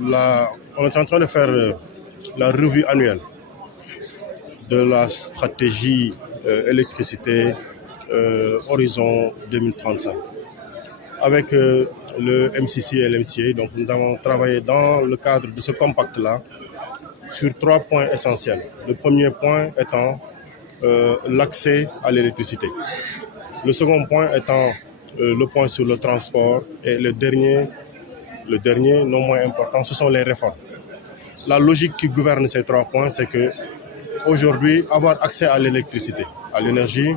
on est en train de faire la revue annuelle de la stratégie électricité Horizon 2035. Avec le MCC et l'MCA, donc nous avons travaillé dans le cadre de ce compact-là sur 3 points essentiels. Le premier point étant l'accès à l'électricité. Le second point étant le point sur le transport. Et le dernier, non moins important, ce sont les réformes. La logique qui gouverne ces 3 points, c'est que aujourd'hui, avoir accès à l'électricité, à l'énergie,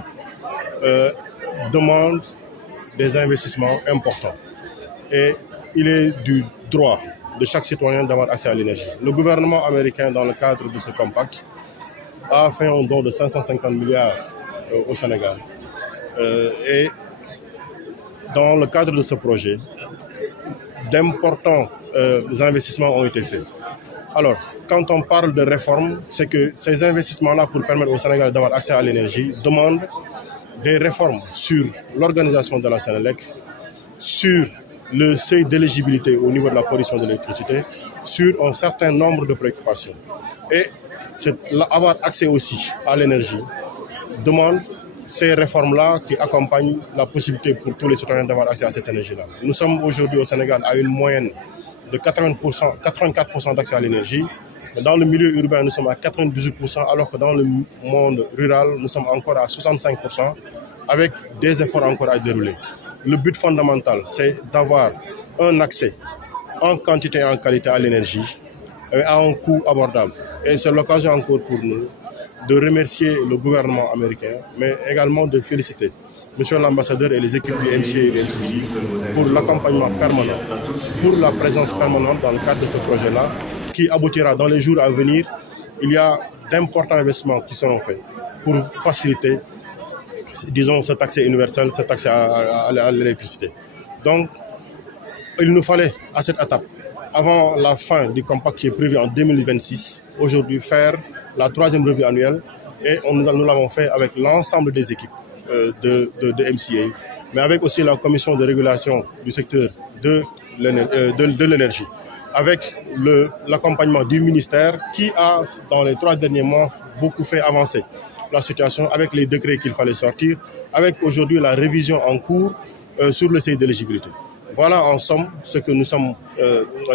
demande des investissements importants. Et il est du droit de chaque citoyen d'avoir accès à l'énergie. Le gouvernement américain, dans le cadre de ce compact, a fait un don de 550 milliards au Sénégal. Et dans le cadre de ce projet, d'importants investissements ont été faits. Alors, quand on parle de réforme, c'est que ces investissements-là, pour permettre au Sénégal d'avoir accès à l'énergie, demandent des réformes sur l'organisation de la Sénélec, sur le seuil d'éligibilité au niveau de la production de l'électricité, sur un certain nombre de préoccupations. Et avoir accès aussi à l'énergie demande ces réformes-là qui accompagnent la possibilité pour tous les citoyens d'avoir accès à cette énergie-là. Nous sommes aujourd'hui au Sénégal à une moyenne de 84% d'accès à l'énergie. Dans le milieu urbain, nous sommes à 98%, alors que dans le monde rural, nous sommes encore à 65%, avec des efforts encore à dérouler. Le but fondamental, c'est d'avoir un accès en quantité et en qualité à l'énergie, à un coût abordable. Et c'est l'occasion encore pour nous de remercier le gouvernement américain, mais également de féliciter Monsieur l'ambassadeur et les équipes du MCA et du MCC pour l'accompagnement permanent, pour la présence permanente dans le cadre de ce projet-là, qui aboutira dans les jours à venir. Il y a d'importants investissements qui seront faits pour faciliter, disons, cet accès universel, cet accès à l'électricité. Donc, il nous fallait, à cette étape, avant la fin du compact qui est prévu en 2026, aujourd'hui faire la 3e revue annuelle, et nous l'avons fait avec l'ensemble des équipes de MCA, mais avec aussi la commission de régulation du secteur de l'énergie, avec l'accompagnement du ministère qui a, dans les 3 derniers mois, beaucoup fait avancer la situation avec les décrets qu'il fallait sortir, avec aujourd'hui la révision en cours sur le seuil d'éligibilité. Voilà en somme ce que nous sommes,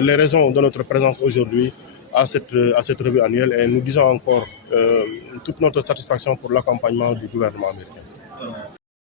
les raisons de notre présence aujourd'hui à cette revue annuelle, et nous disons encore toute notre satisfaction pour l'accompagnement du gouvernement américain.